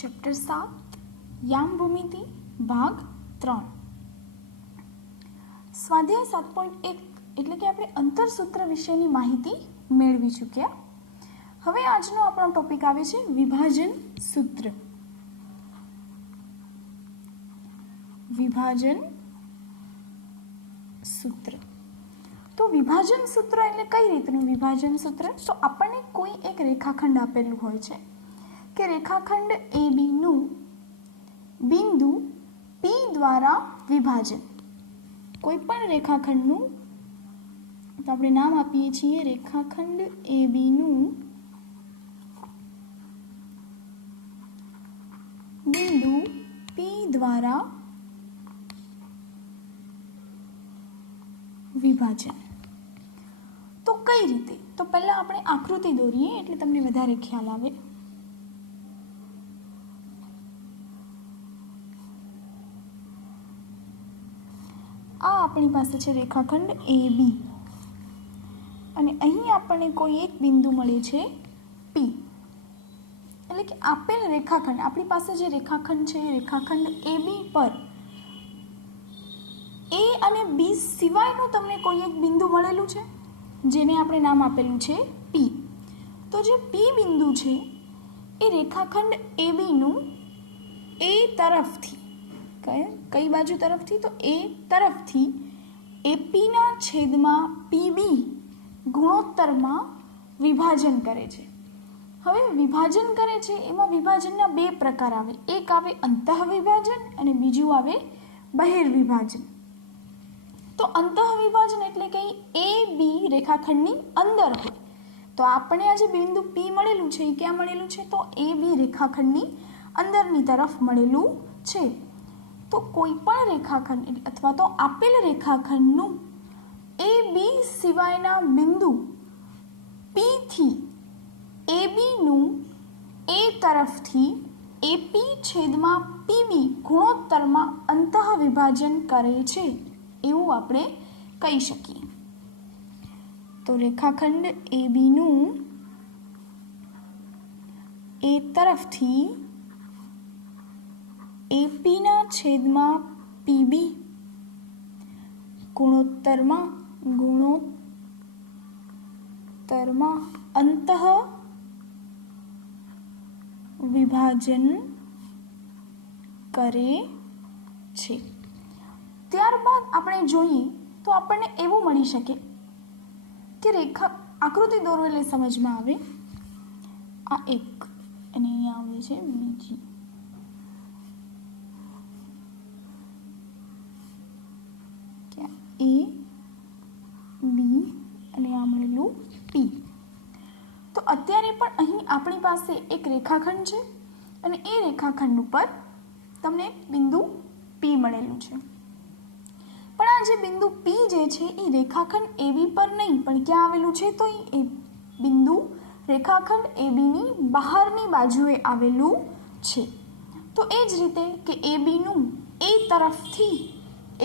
Chapter 7 યામ ભૂમિતિ ભાગ 3 સ્વાધ્યાય 7.1 એટલે કે આપણે અંતરસૂત્ર વિશેની માહિતી મેળવી ચૂક્યા. હવે આજનો આપણો ટોપિક આવે છે વિભાજન સૂત્ર. વિભાજન સૂત્ર. તો વિભાજન સૂત્ર એટલે કઈ રીતનું વિભાજન સૂત્ર? તો આપણને કોઈ એક રેખાખંડ આપેલું હોય છે કે રેખાખંડ AB નું બિંદુ P દ્વારા વિભાજન. કોઈ પણ રેખાખંડનું તો આપણે નામ આપીએ છીએ રેખાખંડ AB નું બિંદુ P દ્વારા વિભાજન. તો કઈ રીતે? તો પહેલા આપણે આકૃતિ દોરીએ એટલે તમને વધારે ખ્યાલ આવે. આ આપણી પાસે છે રેખાખંડ AB અને અહીં આપણને કોઈ એક બિંદુ મળે છે P. એટલે કે આપેલ રેખાખંડ, આપણી પાસે જે રેખાખંડ છે એ રેખાખંડ AB પર A અને B સિવાયનું તમને કોઈ એક બિંદુ મળેલું છે જેને આપણે નામ આપેલું છે P. તો જે P બિંદુ છે એ રેખાખંડ AB નું A તરફથી, કઈ બાજુ તરફથી? તો A તરફથી AP ના છેદમાં PB ગુણોત્તરમાં વિભાજન કરે છે. હવે વિભાજન કરે છે એમાં વિભાજનના બે પ્રકાર આવે. એક આવે અંતઃવિભાજન અને બીજું આવે બહિર્વિભાજન. તો અંતઃવિભાજન એટલે કે AB રેખાખંડની અંદર હોય. તો આપણે આ જે બિંદુ P મળેલું છે એ ક્યાં મળેલું છે? તો AB રેખાખંડની અંદરની તરફ મળેલું છે. તો કોઈ પણ રેખાખંડ અથવા તો આપેલ રેખાખંડનું AB સિવાયના બિંદુ P થી AB નું A તરફથી AP છેદમાં PB ગુણોત્તરમાં અંતઃવિભાજન કરે છે એવું આપણે કહી શકીએ. તો રેખાખંડ AB નું A તરફથી AP ના છેદમાં PB ગુણોત્તરમાં અંતઃ વિભાજન કરે છે. ત્યારબાદ આપણે જોઈએ તો આપણને એવું મળી શકે કે રેખા આકૃતિ દોરો એટલે સમજમાં આવે. આ એક અને અહીંયા આવે છે બીજી. A B અને આ મળેલું P. તો અત્યારે પણ અહીં આપણી પાસે એક રેખાખંડ છે અને એ રેખાખંડ ઉપર તમને બિંદુ P મળેલું છે. પણ આ જે બિંદુ P જે છે એ રેખાખંડ AB પર નહીં પણ ક્યાં આવેલું છે? તો એ બિંદુ રેખાખંડ AB ની બહારની બાજુએ આવેલું છે. તો એ જ રીતે કે AB નું A તરફથી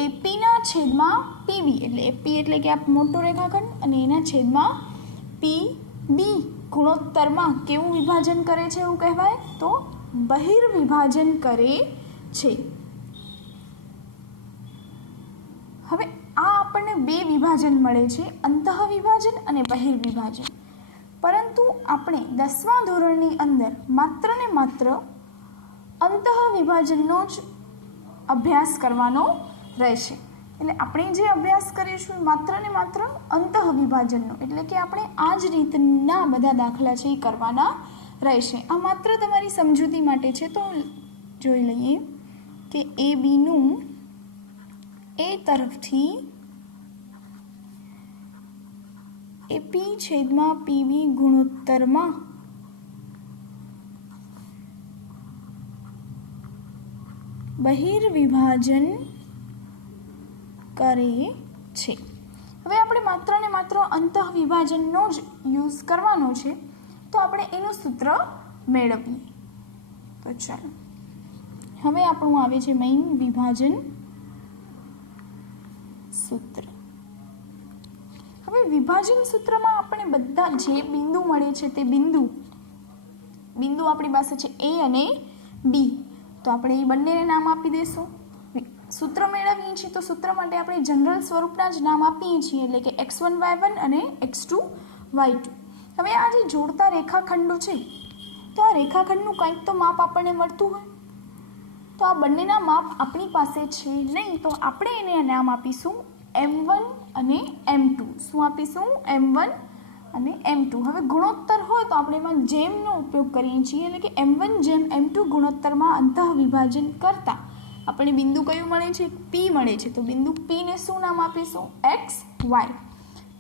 AP ના છેદમાં PB એટલે AP એટલે કે આ મોટો રેખાખંડ અને એના છેદમાં PB ગુણોત્તરમાં કેવું વિભાજન કરે છે એવું કહેવાય? તો બહિર્વિભાજન કરે છે. હવે આ આપણને બે વિભાજન મળે છે, અંતઃવિભાજન અને બહિર્વિભાજન. પરંતુ આપણે 10મા ધોરણની અંદર માત્ર ને માત્ર અંતઃવિભાજનનો જ અભ્યાસ કરવાનો રહેશે. એટલે આપણે જે અભ્યાસ કરીશું માત્ર ને માત્ર અંતઃવિભાજનનો, એટલે કે આપણે આ જ રીતના બધા દાખલા છે એ કરવાના રહેશે. આ માત્ર તમારી સમજૂતી માટે છે. તો જોઈ લઈએ કે AB નું A તરફથી AP છેદમાં PB ગુણોત્તરમાં બહિર્વિભાજન કરે છે. હવે આપણે માત્ર ને માત્ર અંતઃવિભાજનનો જ યુઝ કરવાનો છે. તો આપણે એનું સૂત્ર મેળવીએ. તો ચાલો હવે આપણું આવે છે મેઇન વિભાજન સૂત્ર. હવે વિભાજન સૂત્રમાં આપણે બધા જે બિંદુ મળે છે તે બિંદુ આપણી પાસે છે A અને બી, તો આપણે એ બંનેને નામ આપી દઈશું. સૂત્ર મેળવીએ છીએ તો સૂત્ર માટે આપણે જનરલ સ્વરૂપના જ નામ આપીએ છીએ, એટલે કે x1y1 અને x2y2. હવે આ જે જોડતા રેખાખંડો છે, તો આ રેખાખંડનું કંઈક તો માપ આપણને મળતું હોય, તો આ બંનેના માપ આપણી પાસે છે નહીં, તો આપણે એને નામ આપીશું m1 અને m2. શું આપીશું? m1 અને m2. હવે ગુણોત્તર હોય તો આપણે એમાં જેમનો ઉપયોગ કરીએ છીએ, એટલે કે m1 જેમ m2 ગુણોત્તરમાં અંતઃ વિભાજન કરતા આપણે બિંદુ કયું મળે છે? P મળે છે. તો બિંદુ P ને શું નામ આપીશું? x, y.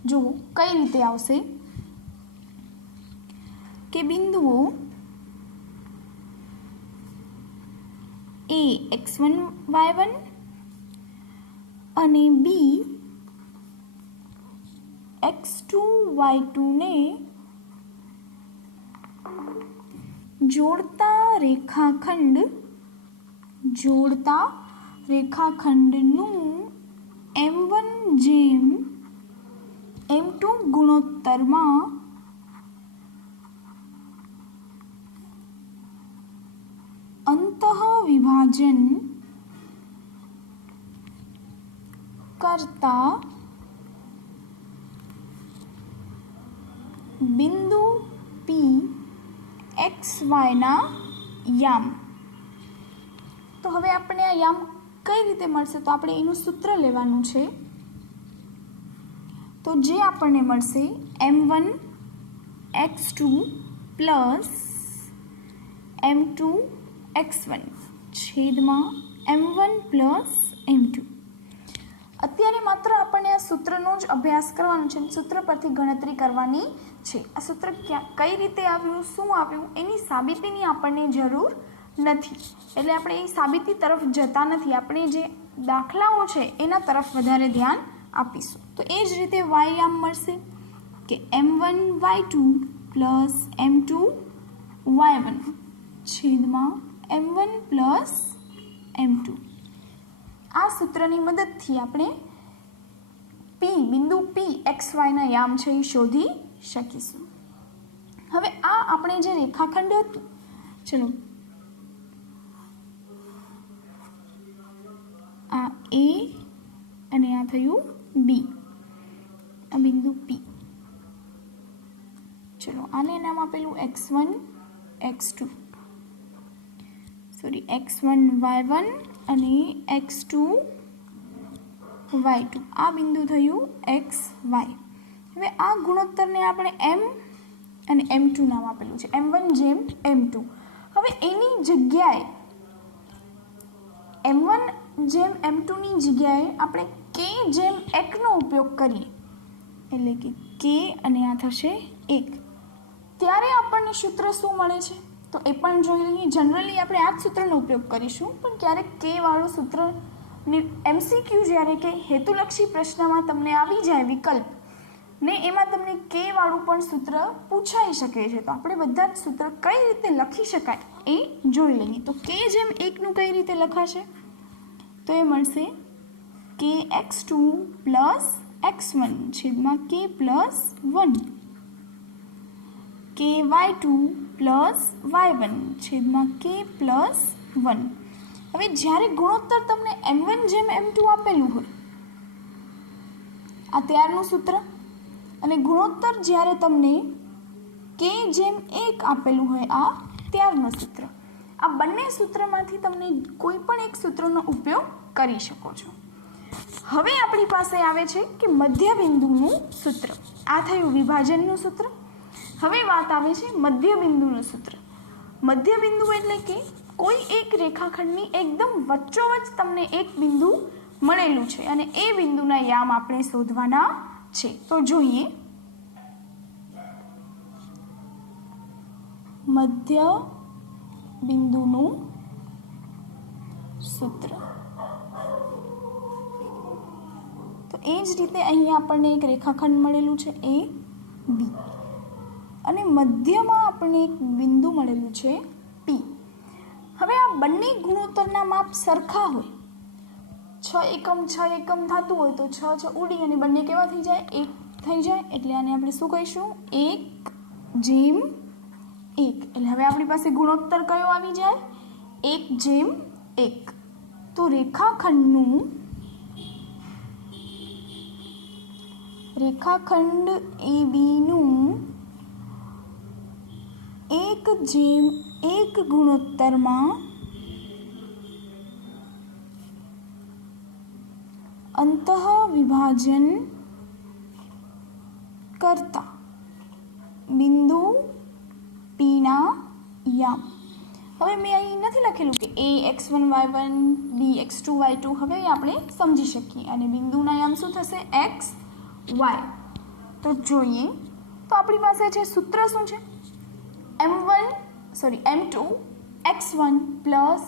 જુઓ કઈ રીતે આવશે કે બિંદુઓ A x1 y1 અને B x2 y2 ને જોડતા રેખાખંડનું m1 જેમ m2 ગુણોત્તરમાં અંતઃ વિભાજન કરતા બિંદુ P XY ના યામ. તો હવે આપણે આ યામ કઈ રીતે મળશે? તો આપણે એનું સૂત્ર લેવાનું છે. તો જે આપણને મળશે m1 x2 plus m2 x1 છેદમાં m1 પ્લસ m2. અત્યારે માત્ર આપણને આ સૂત્રનો જ અભ્યાસ કરવાનો છે, સૂત્ર પરથી ગણતરી કરવાની છે. આ સૂત્ર કઈ રીતે આવ્યું, શું આવ્યું, એની સાબિતીની આપણને જરૂર નથી, એટલે આપણે એ સાબિતી તરફ જતા નથી. આપણે જે દાખલાઓ છે એના તરફ વધારે ધ્યાન આપીશું. તો એ જ રીતે y યામ મળશે કે m1 y2 plus m2 y1 છેદમાં m1 પ્લસ m2. આ સૂત્રની મદદથી આપણે બિંદુ P XY ના યામ છે એ શોધી શકીશું. હવે આ આપણે જે રેખાખંડ હતું, ચલો આ A અને આ થયું B, આ બિંદુ P. ચલો આને નામ આપેલું x1 x2 x1 y1 અને x2 y2. આ બિંદુ થયું xy. હવે આ ગુણોત્તરને આપણે m અને m2 નામ આપેલું છે, m1 જેમ m2. હવે એની જગ્યાએ m1 જેમ m2 ની જગ્યાએ આપણે k જેમ 1 નો ઉપયોગ કરીએ, એટલે કે k અને આ થશે 1, ત્યારે આપણને સૂત્ર શું મળે છે તો એ પણ જોઈ લઈએ. જનરલી આપણે આ જ સૂત્રનો ઉપયોગ કરીશું, પણ ક્યારેક કે વાળું સૂત્ર MCQ જ્યારે કે હેતુલક્ષી પ્રશ્નમાં તમને આવી જાય વિકલ્પ ને એમાં તમને કે વાળું પણ સૂત્ર પૂછાઈ શકે છે, તો આપણે બધા જ સૂત્ર કઈ રીતે લખી શકાય એ જોઈ લઈએ. તો કે જેમ 1 નું કઈ રીતે લખાશે? તો એ મળશે કે x2 પ્લસ x1 છેદમાં k પ્લસ 1, કે y2 પ્લસ y1 છેદમાં k પ્લસ 1. હવે જ્યારે ગુણોત્તર તમને m1 જેમ m2 આપેલું હોય, આ ત્યારનું સૂત્ર, અને ગુણોત્તર જ્યારે તમને k જેમ 1 આપેલું હોય, આ ત્યારનું સૂત્ર. આ બંને સૂત્રમાંથી તમને કોઈ પણ એક સૂત્રનો ઉપયોગ કરી શકો છો. હવે આપણી પાસે આવે છે કે મધ્યબિંદુનું સૂત્ર. આ થયું વિભાજનનું સૂત્ર. હવે વાત આવે છે મધ્યબિંદુનું સૂત્ર. મધ્યબિંદુ એટલે કે કોઈ એક રેખાખંડની એકદમ વચ્ચોવચ્ચ તમને એક બિંદુ મળેલું છે અને એ બિંદુના યામ આપણે શોધવાના છે. તો જોઈએ મધ્ય બિંદુનું સૂત્ર. તો એ જ રીતે અહીંયા આપણને એક રેખાખંડ મળેલું છે A B અને મધ્યમાં આપણને એક બિંદુ મળેલું છે P. હવે આ બંને ગુણોત્તરના માપ સરખા હોય, 6 એકમ 6 એકમ થતું હોય તો 6 ઉડી અને બંને કેવા થઈ જાય? 1 થઈ જાય. એટલે આને આપણે શું કહીશું? 1 જેમ 1. એટલે હવે આપણી પાસે ગુણોત્તર કયો આવી જાય? 1:1 તો રેખાખંડ ABનું 1:1 ગુણોત્તરમાં અંતઃવિભાજન કરતા બિંદુ પીના યામ. હવે મેં અહીં નથી લખેલું કે A x1 y1 B x2 y2. હવે આપણે સમજી શકીએ અને બિંદુના યામ શું થશે x y. તો જોઈએ તો આપણી પાસે છે સૂત્ર શું છે m2 x1 plus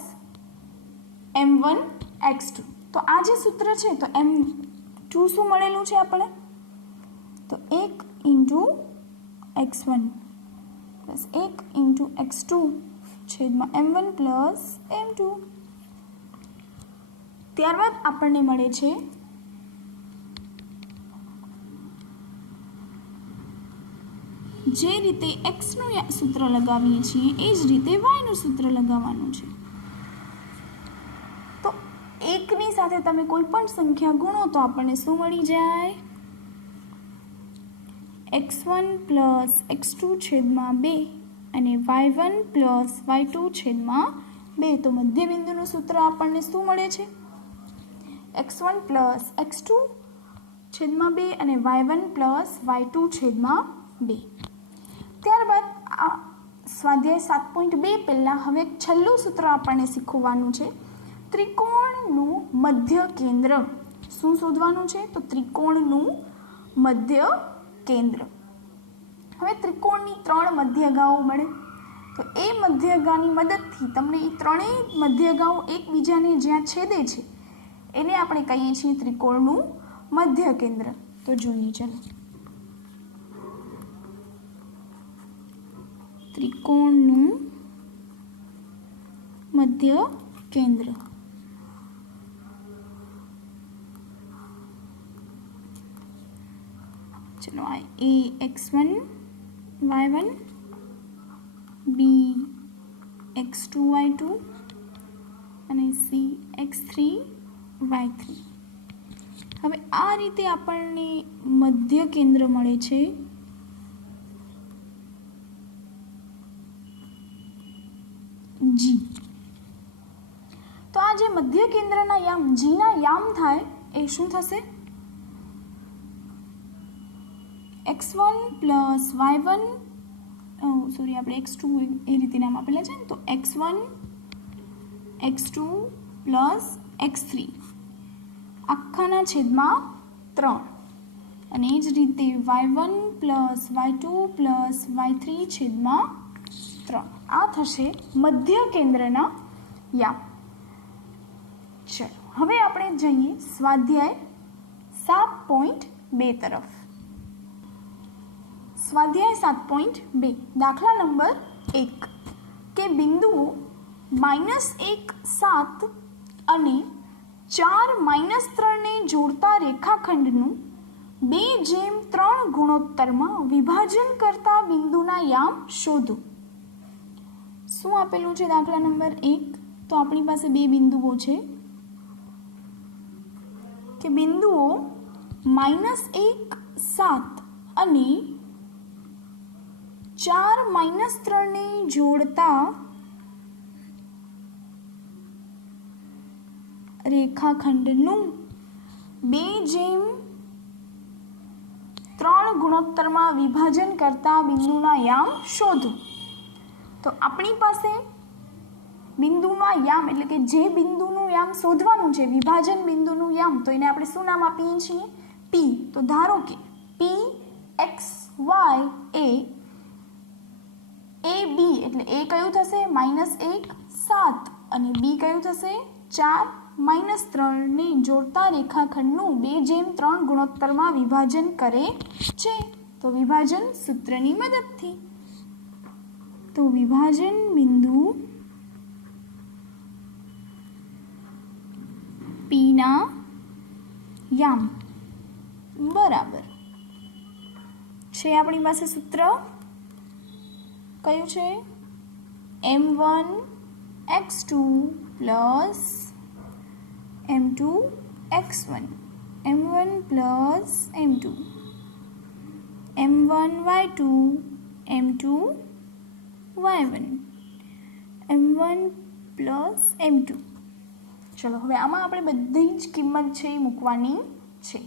m1 x2. તો આ જે સૂત્ર છે તો m2 શું મળેલું છે આપણે તો 1 × x1 પ્લસ 1 × x2 છેદમાં m1 પ્લસ m2. ત્યારબાદ આપણને મળે છે જે રીતે xનું સૂત્ર લગાવીએ છીએ એ જ રીતે yનું સૂત્ર લગાવવાનું છે. તો 1ની સાથે તમે કોઈ પણ સંખ્યા ગુણો તો આપણને શું મળી જાય x1 પ્લસ x2 છેદમાં 2 અને y1 પ્લસ y2 છેદમાં 2. તો મધ્યબિંદુનું સૂત્ર આપણને શું મળે છે x1 પ્લસ x2 છેદમાં 2 અને y1 પ્લસ y2 છેદમાં 2. ત્યારબાદ આ સ્વાધ્યાય 7.2 પહેલાં હવે છેલ્લું સૂત્ર આપણને શીખવવાનું છે ત્રિકોણનું મધ્ય કેન્દ્ર. શું શોધવાનું છે તો ત્રિકોણનું મધ્ય કેન્દ્ર. હવે ત્રિકોણની 3 મધ્યગાઓ મળે તો એ મધ્યગાની મદદથી તમને એ ત્રણેય મધ્યગાઓ એકબીજાને જ્યાં છેદે છે એને આપણે કહીએ છીએ ત્રિકોણનું મધ્ય કેન્દ્ર. તો જોઈએ ચાલો ત્રિકોણનું મધ્ય કેન્દ્ર. ચલો આ A x1 y1 B x2 y2 અને C x3 y3. હવે આ રીતે આપણને મધ્ય કેન્દ્ર મળે છે G. તો આ જે મધ્ય કેન્દ્રના યામ Gના યામ થાય એ શું થશે x1 પ્લસ y1 આપણે x2 એ રીતે નામ આપેલા છે ને તો x1 x2 પ્લસ x3 આખાના છેદમાં 3 અને એ જ રીતે y1 plus y2 plus y3 છેદમાં 3. આ થશે મધ્ય કેન્દ્રના યામ. ચલો હવે આપણે જઈએ સ્વાધ્યાય 7.2 તરફ. સ્વાધ્યાય 7.2 દાખલા નંબર 1 કે બિંદુઓ -1 7 અને 4 -3 ને જોડતા રેખાખંડનું 2:3 ગુણોત્તરમાં વિભાજન કરતા બિંદુના યામ શોધો. શું આપેલું છે દાખલા નંબર 1 તો આપણી પાસે બે બિંદુઓ છે કે બિંદુઓ -1 7 અને 4 -3 ને જોડતા રેખાખંડનું 2:3 ગુણોત્તરમાં વિભાજન કરતા બિંદુના યામ શોધો. તો આપણી પાસે બિંદુના યામ એટલે કે જે બિંદુનું યામ શોધવાનું છે વિભાજન બિંદુનું યામ તો એને આપણે શું નામ આપીએ છીએ P. તો ધારો કે P x y એ AB એટલે A કયું થશે -1 7 અને B કયું થશે 4 -3 ને જોડતા રેખાખંડનું 2:3 ગુણોત્તરમાં વિભાજન કરે છે. તો વિભાજન સૂત્રની મદદથી તો વિભાજન બિંદુ Pના યામ બરાબર છે આપણી પાસે સૂત્ર કયું છે m1 x2 plus m2 x1, m1 plus m2, m1 y2, m2 y1, m1 plus m2. ચલો હવે આમાં આપણે બધી જ કિંમત છે એ મૂકવાની છે.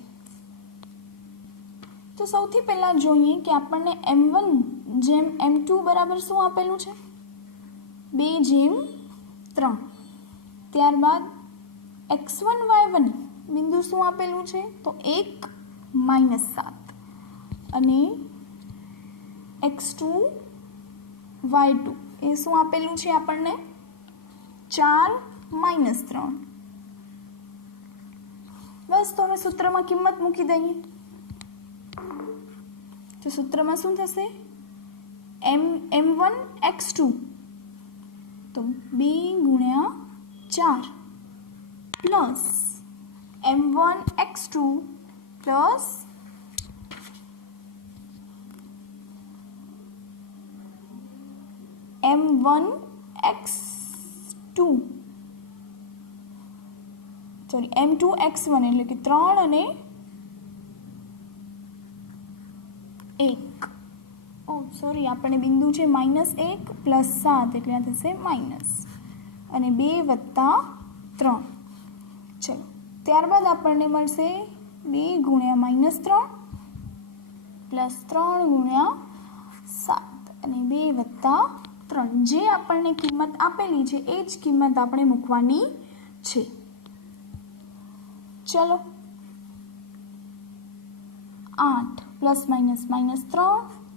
તો સૌથી પહેલાં જોઈએ કે આપણને m1 જેમ m2 બરાબર શું આપેલું છે? 2:3. ત્યારબાદ x1 y1 બિંદુ શું આપેલું છે? તો 1 -7 અને x2 y2 એ શું આપેલું છે આપણને? 4 -3. બસ તો હવે સૂત્રમાં કિંમત મૂકી દઈએ. તો સૂત્રમાં શું થશે? m1 x2 તો 2 × 4 plus m1 x2 plus m1 x2 sorry m2 x1 એટલે કે 3 અને 1. સોરી આપણને બિંદુ છે -1 પ્લસ 7 એટલે આ થશે માઇનસ અને 2 + 3. ચલો ત્યારબાદ આપણને મળશે 2 × -3 પ્લસ 3 × 7 અને 2 + 3. જે આપણને કિંમત આપેલી છે એ જ કિંમત આપણે મૂકવાની છે. ચલો 8 ± -3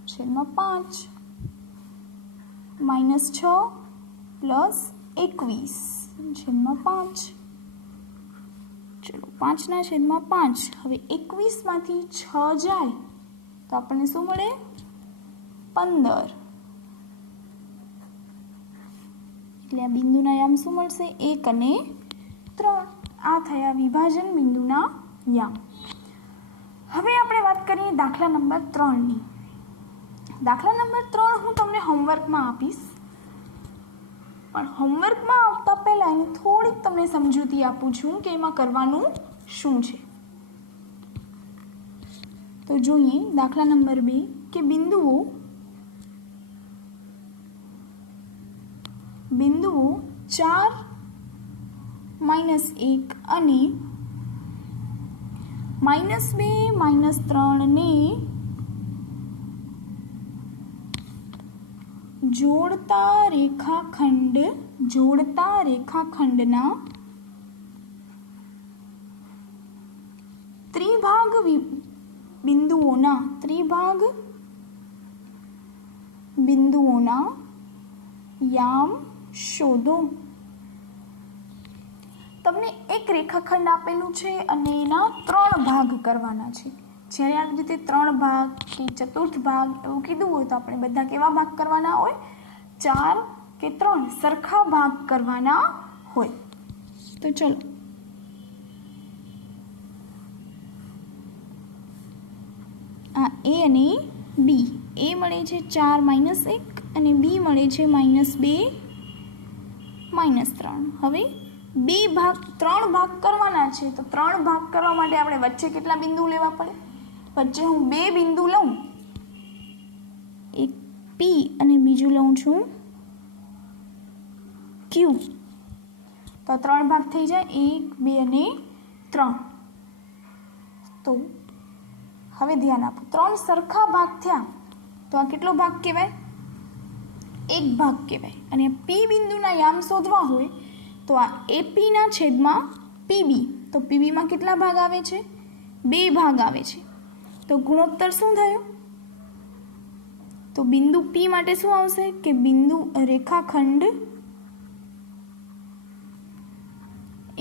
/5 -6 + 21/5. ચલો 5/5. હવે 21માંથી 6 જાય તો આપણને શું મળે? 15. એટલે આ બિંદુના યામ શું મળશે? 1 અને 3. આ થયા વિભાજન બિંદુના યામ. હવે આપણે વાત કરીએ દાખલા નંબર 3ની. દાખલા નંબર 3 હું તમને હોમવર્કમાં આપીશ, પણ હોમવર્કમાં આવતા પહેલાં એની થોડીક તમને સમજૂતી આપું છું કે એમાં કરવાનું શું છે. તો જોઈએ દાખલા નંબર 2 કે બિંદુઓ 4 -1 અને -2 -3 ને જોડતા રેખાખંડના ત્રિભાગ બિંદુઓના યામ શોધો. તમને એક રેખાખંડ આપેલું છે અને એના 3 ભાગ કરવાના છે. જ્યારે આવી રીતે 3 ભાગ કે ચતુર્થ ભાગ એવું કીધું હોય તો આપણે બધા કેવા ભાગ કરવાના હોય? 4 કે 3 સરખા ભાગ કરવાના હોય. તો ચલો આ A અને B. A મળે છે 4 - 1 અને B મળે છે -2 -3. હવે 3 ભાગ કરવાના છે તો 3 ભાગ કરવા માટે આપણે વચ્ચે કેટલા બિંદુ લેવા પડે? વચ્ચે હું 2 બિંદુ લઉં, એક P અને બીજું લઉં છું Q. તો 3 ભાગ થઈ જાય 1 2 અને 3. તો હવે ધ્યાન આપો, 3 સરખા ભાગ થયા તો આ કેટલો ભાગ કહેવાય? 1 ભાગ કહેવાય. અને P બિંદુના યામ શોધવા હોય તો આ AP/PB. તો PBમાં કેટલા ભાગ આવે છે? 2 ભાગ આવે છે. તો ગુણોત્તર શું થયો? તો બિંદુ P માટે શું આવશે કે બિંદુ રેખાખંડ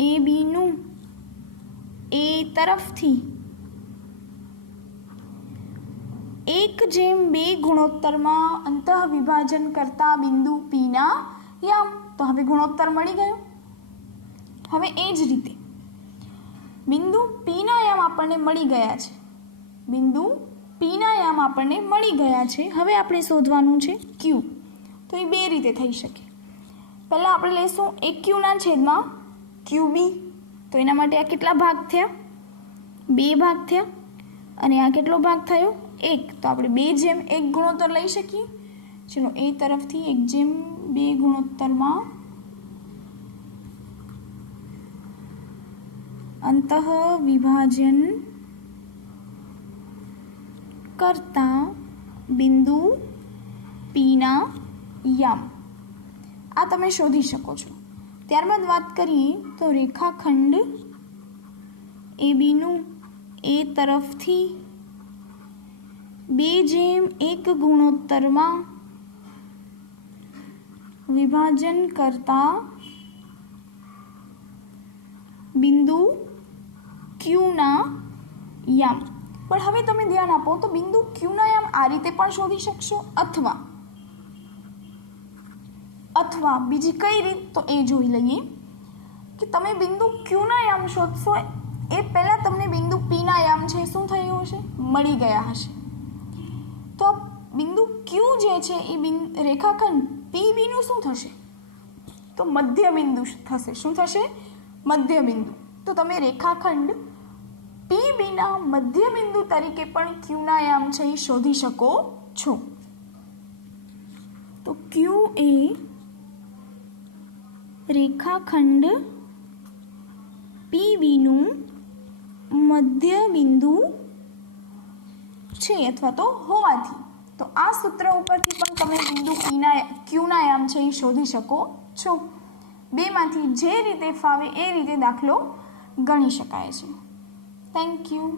ABનું A તરફથી 1/2 ગુણોત્તરમાં અંતઃ વિભાજન કરતા બિંદુ Pના યામ. તો હવે ગુણોત્તર મળી ગયો. હવે એ જ રીતે બિંદુ Pના યામ આપણને મળી ગયા છે. હવે આપણે શોધવાનું છે Q. તો એ 2 રીતે થઈ શકે. પહેલાં આપણે લઈશું એ ક્યુના છેદમાં ક્યુ બી. તો એના માટે આ કેટલા ભાગ થયા? 2 ભાગ થયા. અને આ કેટલો ભાગ થયો? 1. તો આપણે 2:1 ગુણોત્તર લઈ શકીએ. ચલો એ તરફથી 1:2 ગુણોત્તરમાં અંતઃ વિભાજન કરતા બિંદુ પીના યામ. આ તમે શોધી શકો છો. ત્યારબાદ વાત કરીએ તો રેખાખંડ એબીનું એ તરફથી 2:1 ગુણોત્તરમાં વિભાજન કરતા બિંદુ ક્યુના યામ. પણ હવે તમે ધ્યાન આપો તો બિંદુ ક્યુના યામ આ રીતે પણ શોધી શકશો, અથવા બીજી કઈ રીત, તો એ જોઈ લઈએ કે તમે બિંદુ ક્યુના યામ શોધશો એ પહેલાં તમને બિંદુ પીના યામ છે શું થયું હશે? મળી ગયા હશે. તો બિંદુ ક્યુ જે છે એ રેખાખંડ પી બીનું શું થશે? તો મધ્ય બિંદુ થશે. શું થશે? મધ્ય બિંદુ. તો તમે રેખાખંડ પી બીના મધ્ય બિંદુ તરીકે પણ ક્યુના યામ છે એ શોધી શકો છો. તો ક્યુ એ રેખાખંડ પી બીનું મધ્ય બિંદુ છે અથવા તો હોવાથી, તો આ સૂત્ર ઉપરથી પણ તમે બિંદુ ક્યુના યામ છે એ શોધી શકો છો. બેમાંથી જે રીતે ફાવે એ રીતે દાખલો ગણી શકાય છે. Thank you.